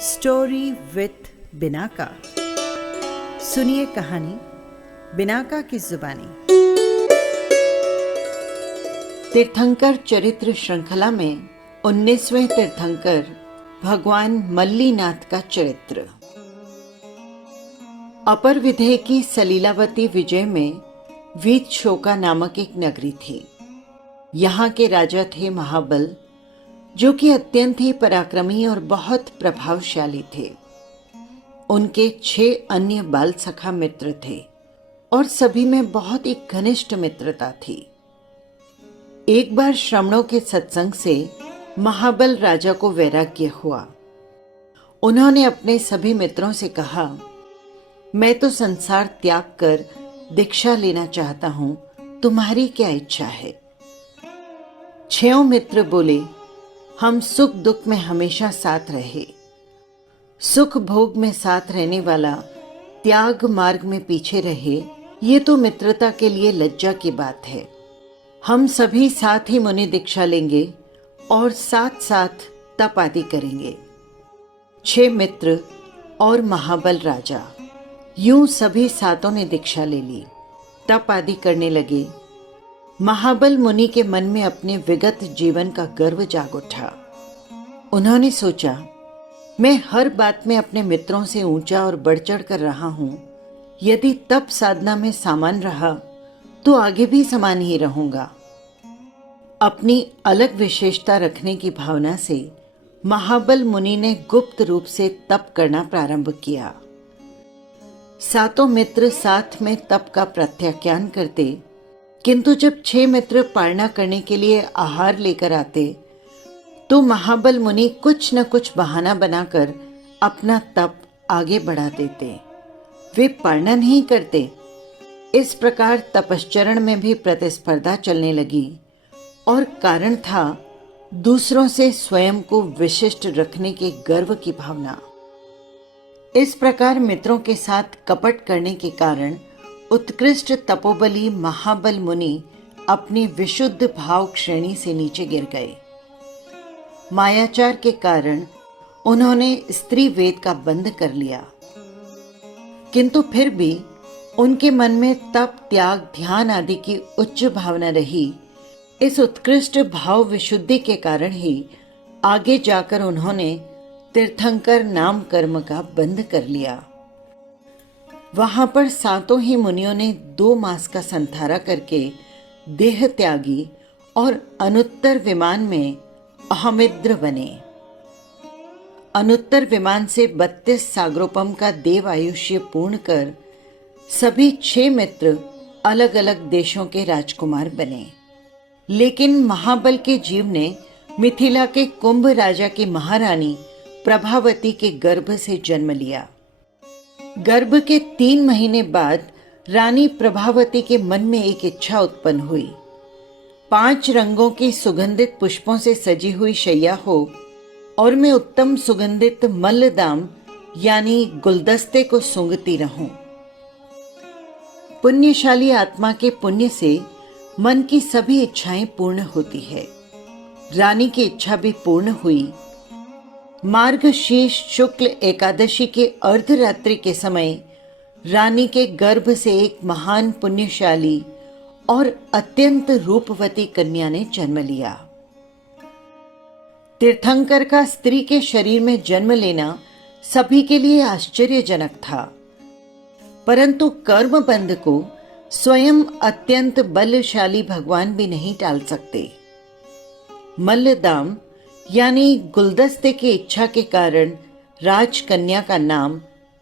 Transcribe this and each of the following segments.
Story with Binaca. सुनिए कहानी Binaca की जुबानी। तीर्थंकर चरित्र श्रृंखला में 19वें तीर्थंकर भगवान मल्लीनाथ का चरित्र। अपर विधेय की सलीलावती विजय में वीतशोका नामक एक नगरी थी। यहाँ के राजा थे महाबल, जो कि अत्यंत ही पराक्रमी और बहुत प्रभावशाली थे। उनके 6 अन्य बाल सखा मित्र थे और सभी में बहुत ही घनिष्ठ मित्रता थी। एक बार श्रमणों के सत्संग से महाबल राजा को वैराग्य हुआ। उन्होंने अपने सभी मित्रों से कहा, मैं तो संसार त्याग कर दीक्षा लेना चाहता हूं, तुम्हारी क्या इच्छा है? 6 मित्र बोले, हम सुख दुख में हमेशा साथ रहे। सुख भोग में साथ रहने वाला त्याग मार्ग में पीछे रहे, ये तो मित्रता के लिए लज्जा की बात है। हम सभी साथ ही मुनि दीक्षा लेंगे और साथ साथ तप आदि करेंगे। 6 मित्र और महाबल राजा, यूं सभी सातों ने दीक्षा ले ली, तप आदि करने लगे। महाबल मुनि के मन में अपने विगत जीवन का गर्व जाग उठा। उन्होंने सोचा, मैं हर बात में अपने मित्रों से ऊंचा और बढ़ चढ़ कर रहा हूं। यदि तप साधना में समान रहा तो आगे भी समान ही रहूंगा। अपनी अलग विशेषता रखने की भावना से महाबल मुनि ने गुप्त रूप से तप करना प्रारंभ किया। सातों मित्र साथ में तप का प्रत्याख्यान करते, किंतु जब 6 मित्र पालना करने के लिए आहार लेकर आते तो महाबल मुनि कुछ न कुछ बहाना बनाकर अपना तप आगे बढ़ा देते। वे पालना नहीं करते। इस प्रकार तपश्चरण में भी प्रतिस्पर्धा चलने लगी और कारण था दूसरों से स्वयं को विशिष्ट रखने के गर्व की भावना। इस प्रकार मित्रों के साथ कपट करने के कारण उत्कृष्ट तपोबली महाबल मुनि अपनी विशुद्ध भाव श्रेणी से नीचे गिर गए। मायाचार के कारण उन्होंने स्त्री वेद का बंध कर लिया, किंतु फिर भी उनके मन में तप, त्याग, ध्यान आदि की उच्च भावना रही। इस उत्कृष्ट भाव विशुद्धि के कारण ही आगे जाकर उन्होंने तीर्थंकर नाम कर्म का बंध कर लिया। वहां पर सातों ही मुनियों ने 2 मास का संथारा करके देह त्यागी और अनुत्तर विमान में अहमिद्र बने। अनुत्तर विमान से 32 सागरोपम का देव आयुष्य पूर्ण कर सभी 6 मित्र अलग अलग देशों के राजकुमार बने। लेकिन महाबल के जीव ने मिथिला के कुंभ राजा की महारानी प्रभावती के गर्भ से जन्म लिया। गर्भ के 3 महीने बाद रानी प्रभावती के मन में एक इच्छा उत्पन्न हुई। 5 रंगों की सुगंधित पुष्पों से सजी हुई शैया हो और मैं उत्तम सुगंधित मल्लदाम यानी गुलदस्ते को सूंघती रहूं। पुण्यशाली आत्मा के पुण्य से मन की सभी इच्छाएं पूर्ण होती है। रानी की इच्छा भी पूर्ण हुई। मार्गशीर्ष शुक्ल एकादशी के अर्धरात्रि के समय रानी के गर्भ से एक महान पुण्यशाली और अत्यंत रूपवती कन्या ने जन्म लिया। तीर्थंकर का स्त्री के शरीर में जन्म लेना सभी के लिए आश्चर्यजनक था, परंतु कर्म बंध को स्वयं अत्यंत बलशाली भगवान भी नहीं टाल सकते। मल्लदाम यानी गुलदस्ते की इच्छा के कारण राजकन्या का नाम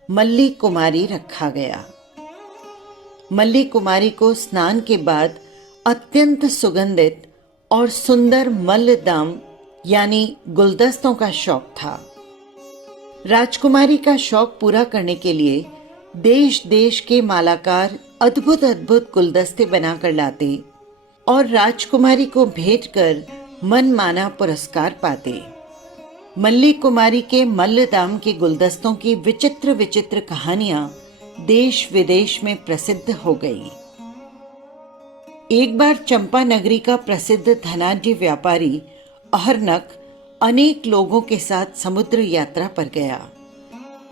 मल्ली कुमारी रखा गया। मल्ली कुमारी को स्नान के बाद अत्यंत सुगंधित और सुंदर मल्लदाम यानी गुलदस्तों का शौक था। राजकुमारी का शौक पूरा करने के लिए देश देश के मालाकार अद्भुत अद्भुत गुलदस्ते बनाकर लाते और राजकुमारी को भेंट कर मन माना पुरस्कार पाते। मल्ली कुमारी के मल्लदाम के गुलदस्तों की विचित्र विचित्र कहानियां देश विदेश में प्रसिद्ध हो गई। एक बार चंपा नगरी का प्रसिद्ध धनाढ्य व्यापारी अहरनक अनेक लोगों के साथ समुद्र यात्रा पर गया।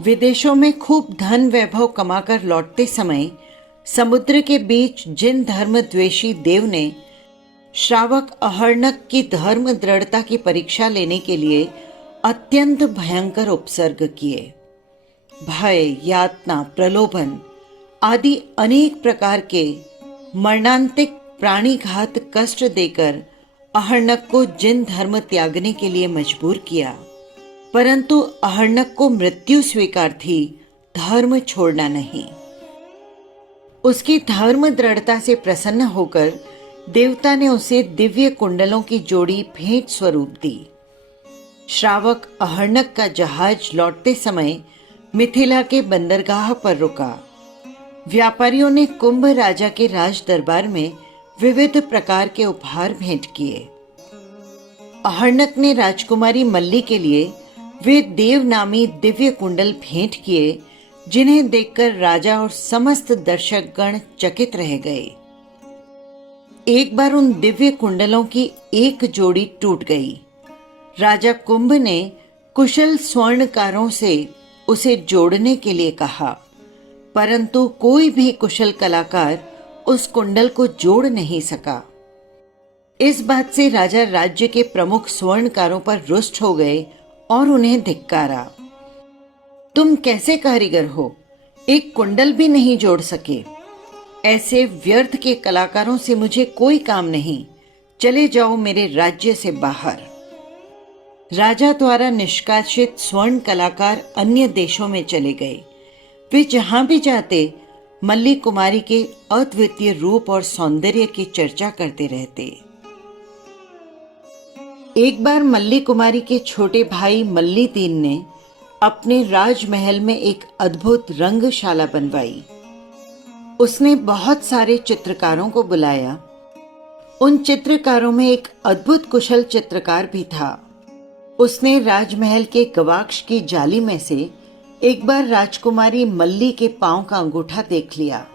विदेशों में खूब धन वैभव कमाकर लौटते समय समुद्र के बीच जिन धर्मद्वेषी देव ने श्रावक अहर्णक की धर्म दृढ़ता की परीक्षा लेने के लिए अत्यंत भयंकर उपसर्ग किए, भय, यातना, प्रलोभन आदि अनेक प्रकार के मरणांतिक प्राणीघात कष्ट देकर अहर्णक को जिन धर्म त्यागने के लिए मजबूर किया, परंतु अहर्णक को मृत्यु स्वीकार थी, धर्म छोड़ना नहीं। उसकी धर्म दृढ़ता से प्रसन्न होकर देवता ने उसे दिव्य कुंडलों की जोड़ी भेंट स्वरूप दी। श्रावक अहर्णक का जहाज लौटते समय मिथिला के बंदरगाह पर रुका। व्यापारियों ने कुंभ राजा के राज दरबार में विविध प्रकार के उपहार भेंट किए। अहर्णक ने राजकुमारी मल्ली के लिए वे देव नामी दिव्य कुंडल भेंट किए, जिन्हें देखकर राजा और समस्त दर्शकगण चकित रह गए। एक बार उन दिव्य कुंडलों की एक जोड़ी टूट गई। राजा कुंभ ने कुशल स्वर्णकारों से उसे जोड़ने के लिए कहा, परंतु कोई भी कुशल कलाकार उस कुंडल को जोड़ नहीं सका। इस बात से राजा राज्य के प्रमुख स्वर्णकारों पर रुष्ट हो गए और उन्हें धिक्कारा। तुम कैसे कारीगर हो, एक कुंडल भी नहीं जोड़ सके। ऐसे व्यर्थ के कलाकारों से मुझे कोई काम नहीं, चले जाओ मेरे राज्य से बाहर। राजा द्वारा निष्कासित स्वर्ण कलाकार अन्य देशों में चले गए। वे जहां भी जाते मल्ली कुमारी के अद्वितीय रूप और सौंदर्य की चर्चा करते रहते। एक बार मल्ली कुमारी के छोटे भाई मल्ली दीन ने अपने राजमहल में एक अद्भुत रंगशाला बनवाई। उसने बहुत सारे चित्रकारों को बुलाया। उन चित्रकारों में एक अद्भुत कुशल चित्रकार भी था। उसने राजमहल के गवाक्ष की जाली में से एक बार राजकुमारी मल्ली के पांव का अंगूठा देख लिया।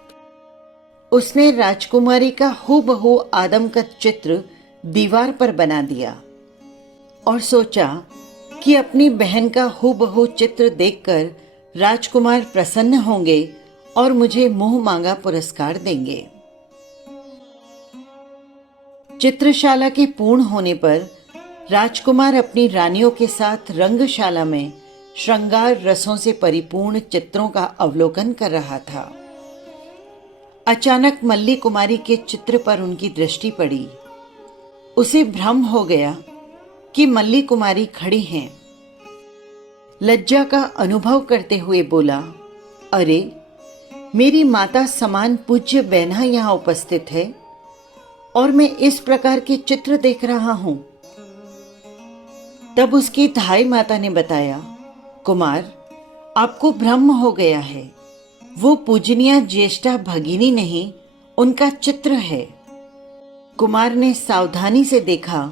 उसने राजकुमारी का हूबहू आदम का चित्र दीवार पर बना दिया और सोचा कि अपनी बहन का हूबहू चित्र देखकर राजकुमार प्रसन्न होंगे और मुझे मुंह मांगा पुरस्कार देंगे। चित्रशाला के पूर्ण होने पर राजकुमार अपनी रानियों के साथ रंगशाला में श्रृंगार रसों से परिपूर्ण चित्रों का अवलोकन कर रहा था। अचानक मल्ली कुमारी के चित्र पर उनकी दृष्टि पड़ी। उसे भ्रम हो गया कि मल्ली कुमारी खड़ी हैं। लज्जा का अनुभव करते हुए बोला, अरे, मेरी माता समान पूज्य बहना यहां उपस्थित है और मैं इस प्रकार के चित्र देख रहा हूं। तब उसकी धाई माता ने बताया, कुमार, आपको भ्रम हो गया है। वो पूजनीय ज्येष्ठा भगिनी नहीं, उनका चित्र है। कुमार ने सावधानी से देखा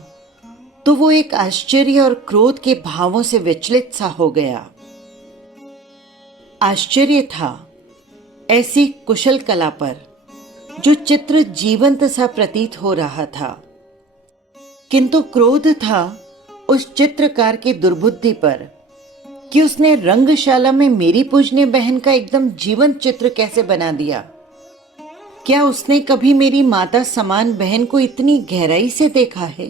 तो वो एक आश्चर्य और क्रोध के भावों से विचलित सा हो गया। आश्चर्य था ऐसी कुशल कला पर जो चित्र जीवंत सा प्रतीत हो रहा था, किंतु क्रोध था उस चित्रकार के दुर्बुद्धि पर कि उसने रंगशाला में मेरी पूजनीय बहन का एकदम जीवंत चित्र कैसे बना दिया। क्या उसने कभी मेरी माता समान बहन को इतनी गहराई से देखा है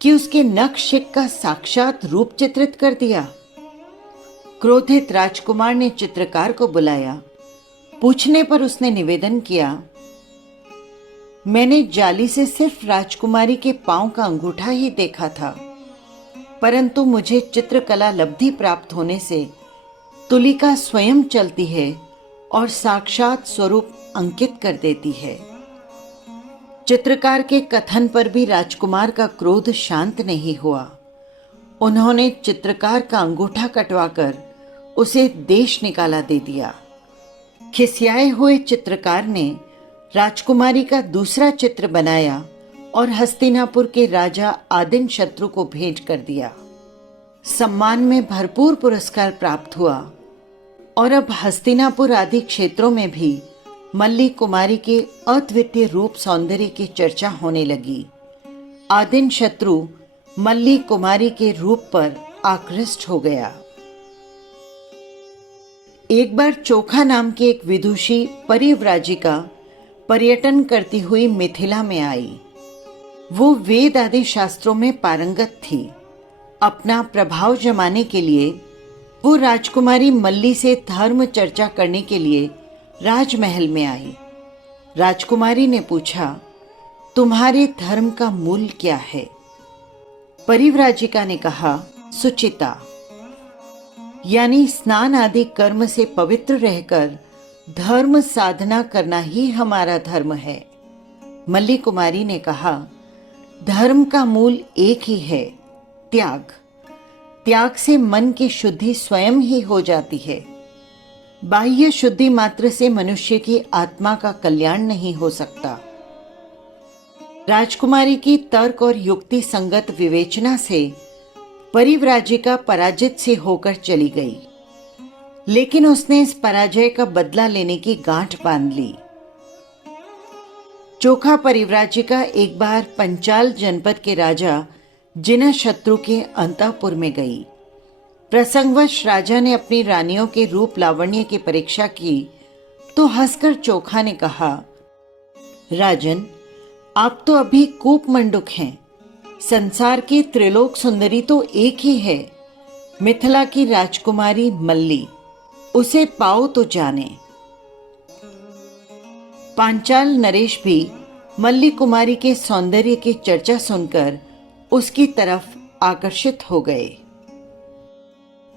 कि उसके नख शिक का साक्षात रूप चित्रित कर दिया। क्रोधित राजकुमार ने चित्रकार को बुलाया। पूछने पर उसने निवेदन किया, मैंने जाली से सिर्फ राजकुमारी के पांव का अंगूठा ही देखा था, परंतु मुझे चित्रकला लब्धि प्राप्त होने से तुलिका स्वयं चलती है और साक्षात स्वरूप अंकित कर देती है। चित्रकार के कथन पर भी राजकुमार का क्रोध शांत नहीं हुआ। उन्होंने चित्रकार का अंगूठा कटवाकर उसे देश निकाला दे दिया। खिसियाए हुए चित्रकार ने राजकुमारी का दूसरा चित्र बनाया और हस्तिनापुर के राजा आदिन शत्रु को भेंट कर दिया। सम्मान में भरपूर पुरस्कार प्राप्त हुआ और अब हस्तिनापुर आदि क्षेत्रों में भी मल्ली कुमारी के अद्वितीय रूप सौंदर्य की चर्चा होने लगी। आदिन शत्रु मल्ली कुमारी के रूप पर आकृष्ट हो गया। एक बार चोखा नाम की एक विदुषी परिव्राजिका पर्यटन करती हुई मिथिला में आई। वो वेद आदि शास्त्रों में पारंगत थी। अपना प्रभाव जमाने के लिए वो राजकुमारी मल्ली से धर्म चर्चा करने के लिए राजमहल में आई। राजकुमारी ने पूछा, तुम्हारे धर्म का मूल क्या है? परिव्राजिका ने कहा, सुचिता, यानी स्नान आदि कर्म से पवित्र रहकर धर्म साधना करना ही हमारा धर्म है। मल्ली कुमारी ने कहा, धर्म का मूल एक ही है, त्याग। त्याग से मन की शुद्धि स्वयं ही हो जाती है। बाह्य शुद्धि मात्र से मनुष्य की आत्मा का कल्याण नहीं हो सकता। राजकुमारी की तर्क और युक्ति संगत विवेचना से परिव्राजिका पराजित से होकर चली गई, लेकिन उसने इस पराजय का बदला लेने की गांठ बांध ली। चोखा परिव्राजिका एक बार पंचाल जनपद के राजा जिनशत्रु के अंतःपुर में गई। प्रसंगवश राजा ने अपनी रानियों के रूप लावण्य की परीक्षा की तो हंसकर चोखा ने कहा, राजन, आप तो अभी कूपमंडुक हैं। संसार की त्रिलोक सुंदरी तो एक ही है, मिथिला की राजकुमारी मल्ली। उसे पाओ तो जाने। पांचाल नरेश भी मल्ली कुमारी के सौंदर्य की चर्चा सुनकर उसकी तरफ आकर्षित हो गए।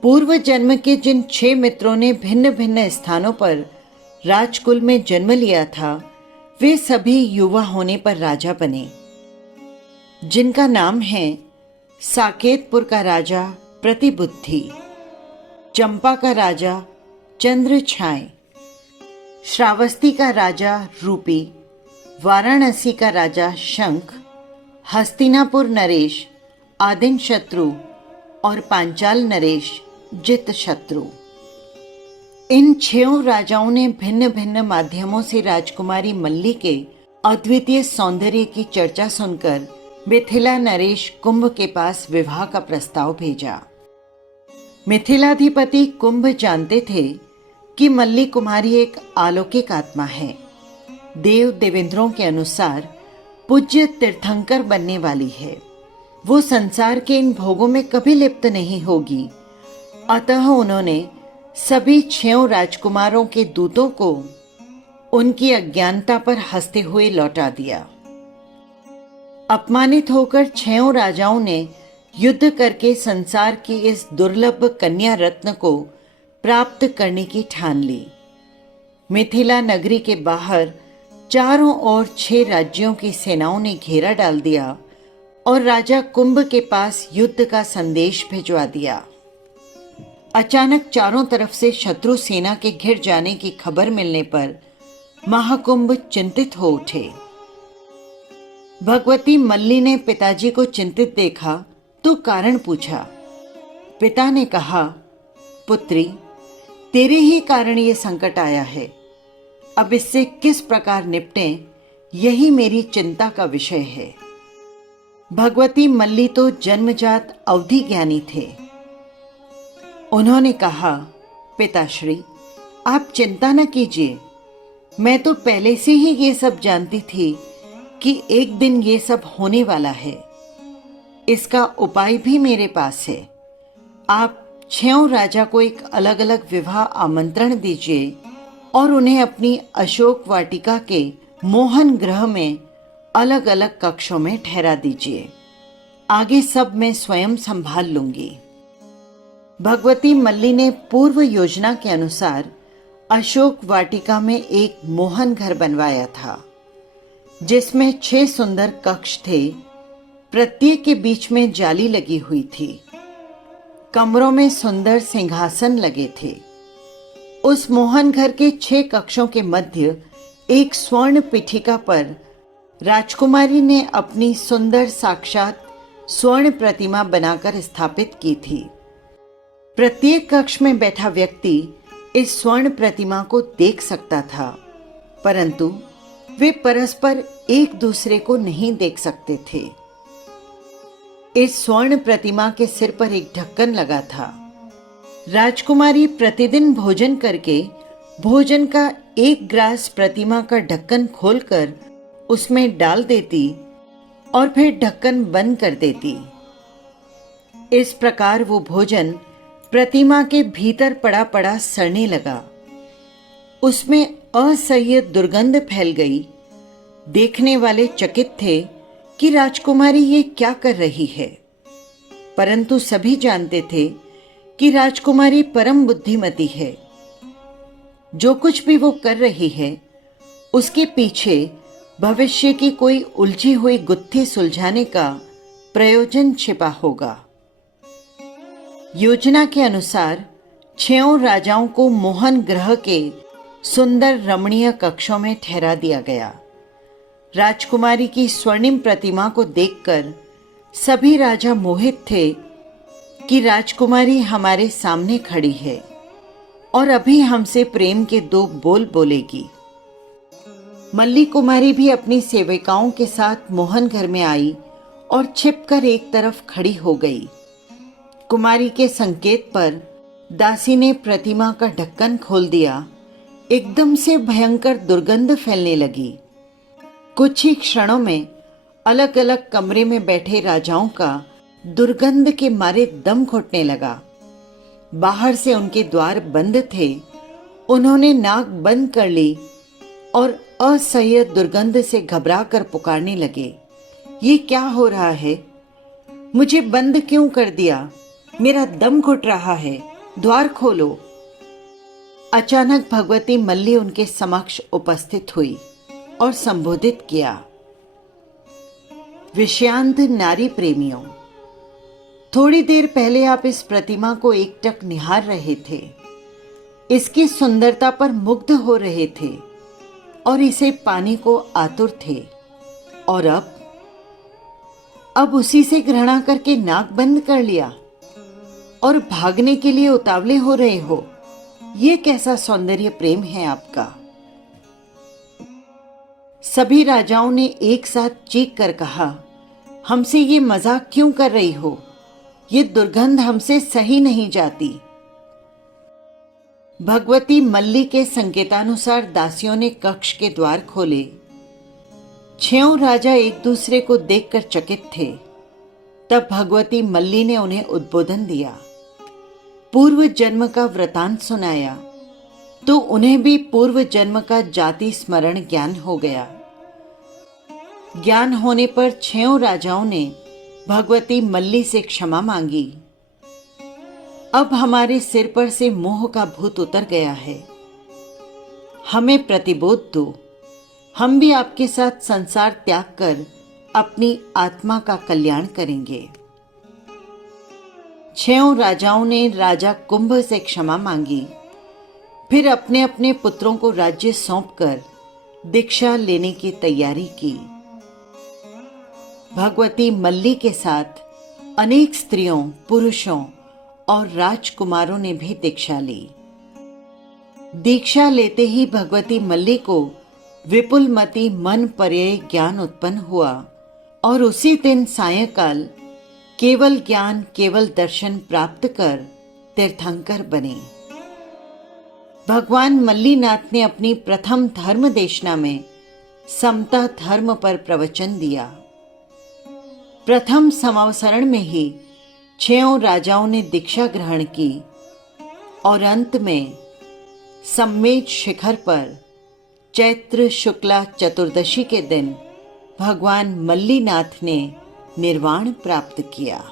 पूर्व जन्म के जिन 6 मित्रों ने भिन्न भिन्न स्थानों पर राजकुल में जन्म लिया था, वे सभी युवा होने पर राजा बने, जिनका नाम है साकेतपुर का राजा प्रतिबुद्धि, चंपा का राजा चंद्र छाए, श्रावस्ती का राजा रूपी, वाराणसी का राजा शंख, हस्तिनापुर नरेश आदिन शत्रु और पांचाल नरेश जित शत्रु। इन 6 राजाओं ने भिन्न भिन्न माध्यमों से राजकुमारी मल्ली के अद्वितीय सौंदर्य की चर्चा सुनकर मिथिला नरेश कुंभ के पास विवाह का प्रस्ताव भेजा। मिथिलाधिपति कुंभ जानते थे कि मल्ली कुमारी एक अलौकिक आत्मा है, देव देवेंद्रों के अनुसार पूज्य तीर्थंकर बनने वाली है। वो संसार के इन भोगों में कभी लिप्त नहीं होगी। अतः उन्होंने सभी 6 राजकुमारों के दूतों को उनकी अज्ञानता पर हंसते हुए लौटा दिया। अपमानित होकर 6 राजाओं ने युद्ध करके संसार की इस दुर्लभ कन्या रत्न को प्राप्त करने की ठान ली। मिथिला नगरी के बाहर चारों ओर 6 राज्यों की सेनाओं ने घेरा डाल दिया और राजा कुंभ के पास युद्ध का संदेश भिजवा दिया। अचानक चारों तरफ से शत्रु सेना के घिर जाने की खबर मिलने पर महाकुंभ चिंतित हो उठे। भगवती मल्ली ने पिताजी को चिंतित देखा तो कारण पूछा। पिता ने कहा, पुत्री, तेरे ही कारण ये संकट आया है। अब इससे किस प्रकार निपटें, यही मेरी चिंता का विषय है। भगवती मल्ली तो जन्मजात अवधि ज्ञानी थे। उन्होंने कहा, पिताश्री, आप चिंता न कीजिए। मैं तो पहले से ही ये सब जानती थी कि एक दिन ये सब होने वाला है। इसका उपाय भी मेरे पास है। आप 6 राजा को एक अलग अलग विवाह आमंत्रण दीजिए और उन्हें अपनी अशोक वाटिका के मोहन ग्रह में अलग अलग कक्षों में ठहरा दीजिए। आगे सब मैं स्वयं संभाल लूंगी। भगवती मल्ली ने पूर्व योजना के अनुसार अशोक वाटिका में एक मोहन घर बनवाया था, जिसमें 6 सुंदर कक्ष थे। प्रत्येक के बीच में जाली लगी हुई थी। कमरों में सुंदर सिंहासन लगे थे। उस मोहन घर के 6 कक्षों के मध्य एक स्वर्ण पीठिका पर राजकुमारी ने अपनी सुंदर साक्षात स्वर्ण प्रतिमा बनाकर स्थापित की थी। प्रत्येक कक्ष में बैठा व्यक्ति इस स्वर्ण प्रतिमा को देख सकता था, परंतु वे परस्पर एक दूसरे को नहीं देख सकते थे। इस स्वर्ण प्रतिमा के सिर पर एक ढक्कन लगा था। राजकुमारी प्रतिदिन भोजन करके भोजन का एक ग्रास प्रतिमा का ढक्कन खोलकर उसमें डाल देती और फिर ढक्कन बंद कर देती। इस प्रकार वो भोजन प्रतिमा के भीतर पड़ा पड़ा सड़ने लगा। उसमें असह्य दुर्गंध फैल गई। देखने वाले चकित थे कि राजकुमारी ये क्या कर रही है, परंतु सभी जानते थे कि राजकुमारी परम बुद्धिमती है। जो कुछ भी वो कर रही है उसके पीछे भविष्य की कोई उलझी हुई गुत्थी सुलझाने का प्रयोजन छिपा होगा। योजना के अनुसार 6 राजाओं को मोहन ग्रह के सुंदर रमणीय कक्षों में ठहरा दिया गया। राजकुमारी की स्वर्णिम प्रतिमा को देखकर सभी राजा मोहित थे कि राजकुमारी हमारे सामने खड़ी है और अभी हमसे प्रेम के 2 बोल बोलेगी। मल्ली कुमारी भी अपनी सेविकाओं के साथ मोहन घर में आई और छिपकर एक तरफ खड़ी हो गई। कुमारी के संकेत पर दासी ने प्रतिमा का ढक्कन खोल दिया। एकदम से भयंकर दुर्गंध फैलने लगी। कुछ ही क्षणों में अलग अलग कमरे में बैठे राजाओं का दुर्गंध के मारे दम घुटने लगा। बाहर से उनके द्वार बंद थे। उन्होंने नाक बंद कर ली और असह्य दुर्गंध से घबराकर पुकारने लगे, ये क्या हो रहा है? मुझे बंद क्यों कर दिया? मेरा दम घुट रहा है, द्वार खोलो। अचानक भगवती मल्ली उनके समक्ष उपस्थित हुई और संबोधित किया, विषयांत नारी प्रेमियों, थोड़ी देर पहले आप इस प्रतिमा को एकटक निहार रहे थे, इसकी सुंदरता पर मुग्ध हो रहे थे और इसे पाने को आतुर थे, और अब उसी से घृणा करके नाक बंद कर लिया और भागने के लिए उतावले हो रहे हो। ये कैसा सौंदर्य प्रेम है आपका? सभी राजाओं ने एक साथ चीख कर कहा, हमसे ये मजाक क्यों कर रही हो? ये दुर्गंध हमसे सही नहीं जाती। भगवती मल्ली के संकेतानुसार दासियों ने कक्ष के द्वार खोले। 6 राजा एक दूसरे को देखकर चकित थे। तब भगवती मल्ली ने उन्हें उद्बोधन दिया, पूर्व जन्म का वृतांत सुनाया तो उन्हें भी पूर्व जन्म का जाति स्मरण ज्ञान हो गया। ज्ञान होने पर 6 राजाओं ने भगवती मल्ली से क्षमा मांगी। अब हमारे सिर पर से मोह का भूत उतर गया है, हमें प्रतिबोध दो। हम भी आपके साथ संसार त्याग कर अपनी आत्मा का कल्याण करेंगे। 6 राजाओं ने राजा कुंभ से क्षमा मांगी, फिर अपने अपने पुत्रों को राज्य सौंपकर दीक्षा लेने की तैयारी की। भगवती मल्ली के साथ अनेक स्त्रियों, पुरुषों और राजकुमारों ने भी दीक्षा ली। दीक्षा लेते ही भगवती मल्ली को विपुलमती मन पर्यय ज्ञान उत्पन्न हुआ और उसी दिन सायंकाल केवल ज्ञान, केवल दर्शन प्राप्त कर तीर्थंकर बने। भगवान मल्लीनाथ ने अपनी प्रथम धर्म देशना में समता धर्म पर प्रवचन दिया। प्रथम संवत्सरण में ही 6 राजाओं ने दीक्षा ग्रहण की और अंत में सम्मेद शिखर पर चैत्र शुक्ला चतुर्दशी के दिन भगवान मल्लीनाथ ने निर्वाण प्राप्त किया।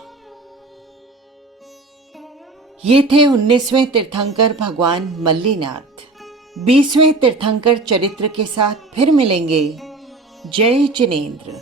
ये थे 19वें तीर्थंकर भगवान मल्लीनाथ। 20वें तीर्थंकर चरित्र के साथ फिर मिलेंगे। जय जिनेंद्र।